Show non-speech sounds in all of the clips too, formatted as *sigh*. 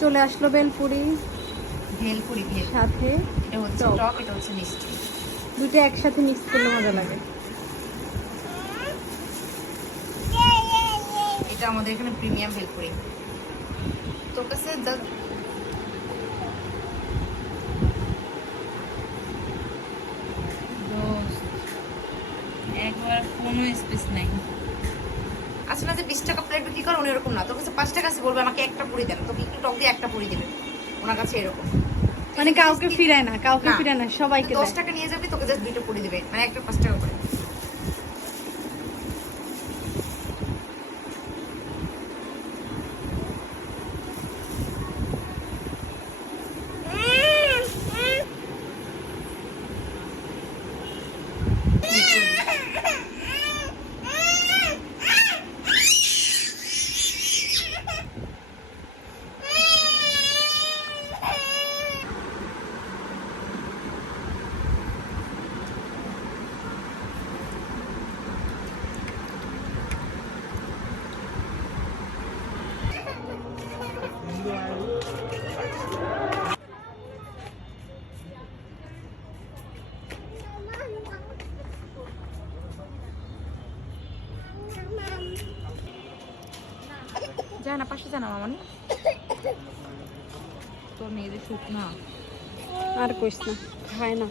চলে আসলো বেলপুরি ভেলপুরি ভেল। সাথে এটা হচ্ছে টক। এটা হচ্ছে মিষ্টি। দুটো একসাথে মিক্স করলে মজা লাগে। এটা আমাদের এখানে প্রিমিয়াম ভেলপুরি। তোর কাছে একবার কোনো স্পেস নাই। আসলে না যে বিশ টাকা প্লেট বিক্রি করে উনি এরকম না। তোর কাছে পাঁচ টাকা আছে বলবে আমাকে একটা পুরি দেন। তোকে একটু টক দিয়ে একটা পুরি দেবে। ওনার কাছে এরকম। মানে কাউকে ফিরায় না কাউকে ফিরায় না সবাইকে দশ টাকা নিয়ে যাবি তোকে জাস্ট দুটো পুরি দেবে। মানে একটা পাঁচ টাকা করে। যা না, পাশে যায় না মামনি তোর মেয়েদের সুখ না। আর কইস না, খায় না।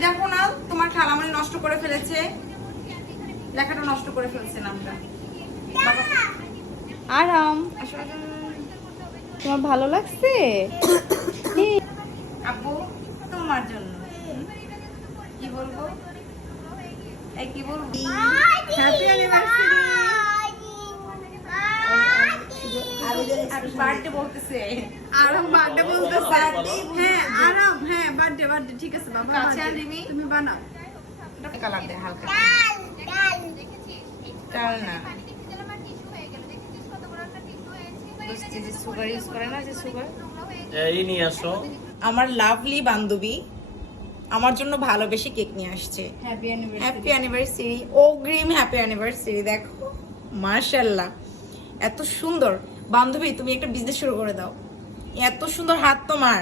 দেখো না তোমার খালামানি নষ্ট করে ফেলেছে। লেখাটা নষ্ট করে ফেলছে নামটা। আরাম। তোমার ভালো লাগছে? *coughs* আপু তোমার জন্য। কি বলব? এই কি বলব? হ্যাপি অ্যানিভার্সারি আর বার্থডে বলতেছে। আরাম বার্থডে বলতেছে। হ্যাঁ আরাম হ্যাঁ বার্থডে ঠিক আছে বাবা? তুমি বানাও। কালার দে হালকা। চাল না। বুঝছি যে সুগার ইউজ করে না যে সুগার এই নিয়ে আসো। আমার লাভলি বান্ধবী আমার জন্য ভালোবেসে কেক নিয়ে আসছে। হ্যাপি অ্যানিভার্সারি হ্যাপি অ্যানিভার্সারি অগ্রিম হ্যাপি অ্যানিভার্সারি দেখো। মার্শাল্লাহ এত সুন্দর। বান্ধবী তুমি একটা বিজনেস শুরু করে দাও। এত সুন্দর হাত তোমার।